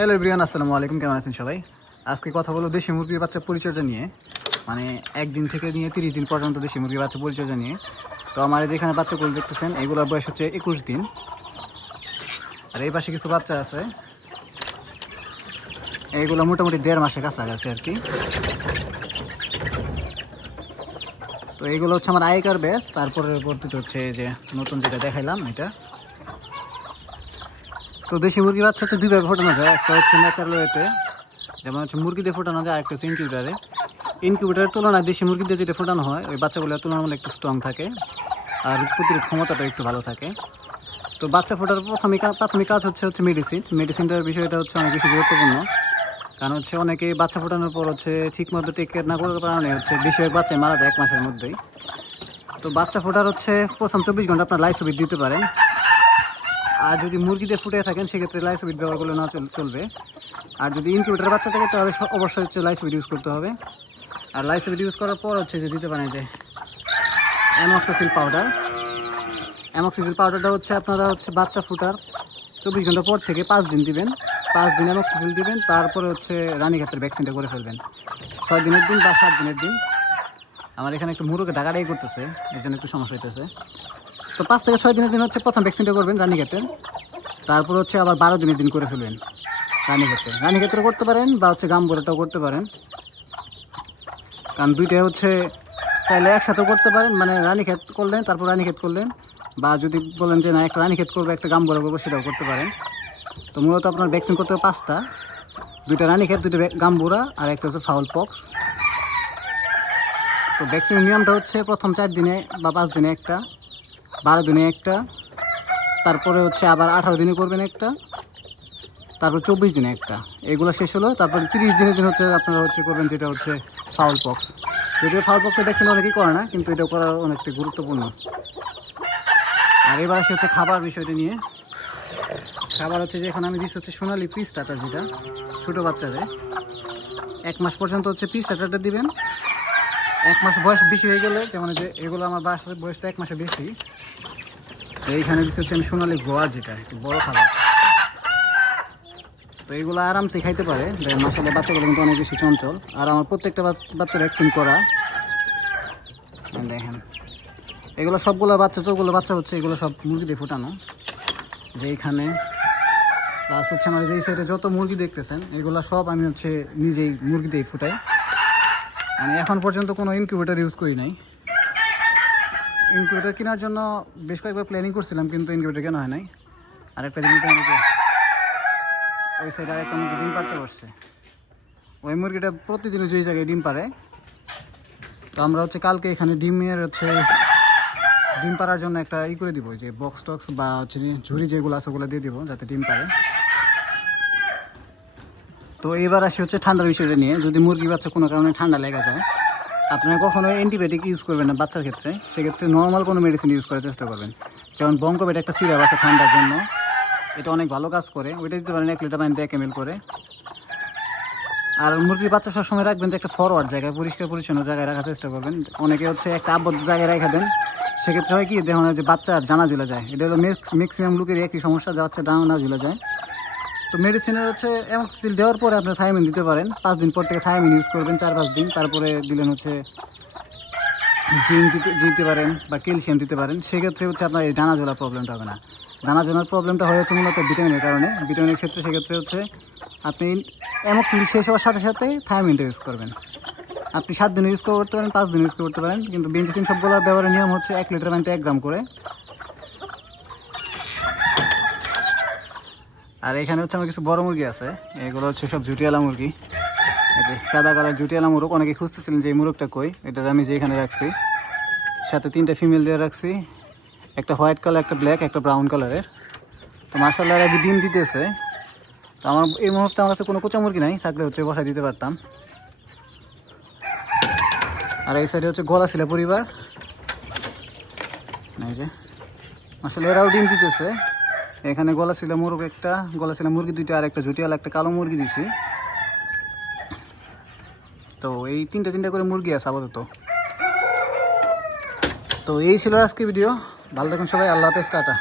Hello everyone আসসালামু আলাইকুম, কেমন আছেন সবাই? আজকে কথা বলব দেশি মুরগির বাচ্চা পরিচর্যা নিয়ে। মানে একদিন থেকে নিয়ে তিরিশ দিন পর্যন্ত দেশি মুরগির বাচ্চা পরিচর্যা নিয়ে। তো আমার যেখানে বাচ্চাগুলো দেখতেছেন, এগুলোর বয়স হচ্ছে একুশ দিন। আর এই পাশে কিছু বাচ্চা আছে। এইগুলো মোটামুটি দেড় মাসের কাছাকাছি আর কি। তো এইগুলো হচ্ছে আমার আগেকার ব্যাস তারপরে পরবর্তীতে হচ্ছে যে নতুন যেটা দেখাইলাম, এটা। তো দেশি মুরগি বাচ্চা হচ্ছে দুইভাবে ফোটানো যায়। একটা হচ্ছে ন্যাচারাল ওয়েতে যেমন হচ্ছে মুরগিতে ফোটানো যায়, আরেকটা হচ্ছে ইনকিউবেটারে ইনকিউবেটারের তুলনায় দেশি মুরগিতে যেটা ফোটানো হয়, ওই বাচ্চাগুলো তুলনামূলক একটু স্ট্রং থাকে আর প্রতিরোধ ক্ষমতাটা একটু ভালো থাকে। তো বাচ্চা ফোটার প্রথমে কা- প্রাথমিক কাজ হচ্ছে হচ্ছে মেডিসিন মেডিসিনটার বিষয়টা হচ্ছে অনেক বেশি গুরুত্বপূর্ণ। কারণ হচ্ছে অনেকে বাচ্চা ফোটানোর পর হচ্ছে ঠিক মতো টেক কেয়ার না করার কারণে হচ্ছে বেশিরভাগ বাচ্চাই মারা যায় এক মাসের মধ্যেই। তো বাচ্চা ফোটার হচ্ছে প্রথম চব্বিশ ঘণ্টা আপনার লাইসোবিট দিতে পারেন আর যদি মুরগিতে ফুটে থাকেন, সেক্ষেত্রে লাইসোবিট ব্যবহার করলে না চল- চলবে। আর যদি ইনকিউবেটার বাচ্চা থাকে, তাহলে অবশ্যই হচ্ছে লাইসোবিট ইউজ করতে হবে। আর লাইসোবিট ইউজ করার পর হচ্ছে যে দিতে পারেন যে অ্যামক্সিসিল পাউডার অ্যামক্সিসিল পাউডারটা হচ্ছে আপনারা হচ্ছে বাচ্চা ফুটার চব্বিশ ঘণ্টা পর থেকে পাঁচ দিন দিবেন। পাঁচ দিন অ্যামক্সিসিল দিবেন, তারপরে হচ্ছে রানীঘাটের ভ্যাকসিনটা করে ফেলবেন। ছয় দিনের দিন বা সাত দিনের দিন। আমার এখানে একটু মুরগে ডাকাডাই করতেছে, এর জন্য একটু সমস্যা হইতেছে। তো পাঁচ থেকে ছয় দিনের দিন হচ্ছে প্রথম ভ্যাকসিনটা করবেন রানীঘাটের তারপর হচ্ছে আবার বারো দিনের দিন করে ফেলবেন রানীক্ষেত্রে রানীক্ষেত্রে করতে পারেন বা হচ্ছে গামবুড়াটাও করতে পারেন। কারণ দুইটা হচ্ছে চাইলে একসাথেও করতে পারেন মানে রানীক্ষেত করলেন, তারপর রানীক্ষেত করলেন। বা যদি বলেন যে না, একটা রানীক্ষেত করব, একটা গামবুড়া করব, সেটাও করতে পারেন। তো মূলত আপনার ভ্যাকসিন করতে হবে পাঁচটা। দুইটা রানীক্ষেত, দুইটা গামবুড়া আর একটা হচ্ছে ফাউল পক্স তো ভ্যাকসিনের নিয়মটা হচ্ছে প্রথম চার দিনে বা পাঁচ দিনে একটা। বারো দিনে একটা, তারপরে হচ্ছে আবার আঠারো দিনে করবেন একটা, তারপর চব্বিশ দিনে একটা। এগুলো শেষ হলো, তারপর তিরিশ দিনের দিন হচ্ছে আপনারা হচ্ছে করবেন যেটা হচ্ছে ফাউল পক্স যদিও ফাউল পক্সের ভ্যাকসিন অনেকেই করে না, কিন্তু এটা করা অনেকটা গুরুত্বপূর্ণ। আর এবার আসে হচ্ছে খাবার বিষয়টা নিয়ে। খাবার হচ্ছে যে এখন আমি দিচ্ছি হচ্ছে সোনালি পিস স্টার্টার যেটা, ছোটো বাচ্চাদের। এক মাস পর্যন্ত হচ্ছে পিস স্টার্টারটা দিবেন। এক মাস বয়স বেশি হয়ে গেলে, যেমন যে এগুলো আমার বাসার বয়সটা এক মাসে বেশি। তো এইখানে দিচ্ছি হচ্ছে আমি সোনালি গোয়ার যেটা, একটু বড় খাবার। তো এগুলো আরামসে খাইতে পারে। মাসালে বাচ্চাগুলো কিন্তু অনেক বেশি চঞ্চল। আর আমার প্রত্যেকটা বাচ- বাচ্চা ভ্যাকসিন করা। দেখেন, এগুলো সবগুলো বাচ্চা তোগুলো বাচ্চা হচ্ছে, এগুলো সব মুরগি দিয়ে ফোটানো। যে এইখানে প্লাস হচ্ছে আমার যেই সাইডে যত মুরগি দেখতেছেন, এগুলো সব আমি হচ্ছে নিজেই মুরগি দিয়ে ফুটাই। আমি এখন পর্যন্ত কোনো ইনকিউবেটার ইউজ করি নাই। ইনকিউবেটার কেনার জন্য বেশ কয়েকবার প্ল্যানিং করছিলাম, কিন্তু ইনকিউবেটার কেনা হয় নাই। আরেকটা জিনিস জানি যে ওই সাইডে আরেকটা মুরগি ডিম পারতে পারছে ওই মুরগিটা প্রতিদিন যেই জায়গায় ডিম পারে তো আমরা হচ্ছে কালকে এখানে ডিমের হচ্ছে ডিম পাড়ার জন্য একটা ই করে দিব যে বক্স টক্স বা হচ্ছে ঝুড়ি যেগুলো আছে ওগুলো দিয়ে দিব, যাতে ডিম পারে তো এবার আসি হচ্ছে ঠান্ডার বিষয়টা নিয়ে। যদি মুরগি বাচ্চা কোনো কারণে ঠান্ডা লেগে যায়, আপনারা কখনো অ্যান্টিবায়োটিক ইউজ করবেন না বাচ্চার ক্ষেত্রে। সেক্ষেত্রে নর্মাল কোনো মেডিসিন ইউজ করার চেষ্টা করবেন। যেমন বঙ্কবেট একটা সিরাপ আছে ঠান্ডার জন্য। এটা অনেক ভালো কাজ করে। ওইটা দিতে পারেন এক লিটার পানিতে এক এমএল করে। আর মুরগির বাচ্চা সবসময় রাখবেন যে একটা ফরওয়ার্ড জায়গায়, পরিষ্কার পরিচ্ছন্ন জায়গায় রাখার চেষ্টা করবেন। অনেকে হচ্ছে একটা আবদ্ধ জায়গায় রেখে দেন। সেক্ষেত্রে হয় কি, দেখুন যে বাচ্চার জানা ঝুলে যায়। এটা হলো ম্যাক্সিমাম লোকের একই সমস্যা, যা হচ্ছে ডানা ঝুলে যায়। তো মেডিসিনের হচ্ছে অ্যামক্সিল দেওয়ার পরে আপনি থাইমিন দিতে পারেন। পাঁচ দিন পর থেকে থাইমিন ইউজ করবেন, চার পাঁচ দিন। তারপরে দিলেন হচ্ছে জিঙ্ক দিতে দিতে পারেন বা ক্যালসিয়াম দিতে পারেন। সেক্ষেত্রে হচ্ছে আপনার এই ডানা ঝোলার প্রবলেমটা হবে না। ডানা ঝোলার প্রবলেমটা হয়েছে মূলত ভিটামিনের কারণে। ভিটামিনের ক্ষেত্রে সেক্ষেত্রে হচ্ছে আপনি অ্যামক্সিল শেষ হওয়ার সাথে সাথে থাইমিনটা ইউজ করবেন। আপনি সাত দিন ইউজ করতে পারেন, পাঁচ দিন ইউজ করতে পারেন। কিন্তু বেঞ্চিসিন সবগুলো ব্যবহারের নিয়ম হচ্ছে এক লিটার পানিতে এক গ্রাম করে। আর এখানে হচ্ছে আমার কিছু বড় মুরগি আছে। এগুলো হচ্ছে সব জুটিয়ালা মুরগি। সাদা কালার জুটিয়ালা মুরগ, অনেকে খুঁজতেছিলেন যে এই মুরগটা কই? এটা আমি যে এখানে রাখছি, সাথে তিনটা ফিমেল দিয়ে রাখছি। একটা হোয়াইট কালার একটা ব্ল্যাক একটা ব্রাউন কালারের তো মার্শাল্লাহ আর ডিম দিতেছে, তো আমার এই মুহূর্তে আমার কাছে কোনো কোচা মুরগি নাই, থাকলে হচ্ছে বসা দিতে পারতাম। আর এই সাইডে হচ্ছে গলা ছিল পরিবার। এই যে আসলে এরাও ডিম দিতেছে। এখানে গলা ছিল মুরগ একটা, গলা ছিল মুরগি দুইটা আর একটা জুটিয়াল একটা কালো মুরগি দিছি। তো এই তিনটা তিনটা করে মুরগি আছে আপাতত। তো এই ছিল আজকে ভিডিও। ভালো থাকুন সবাই, আল্লাহ হাফেজ, টাটা।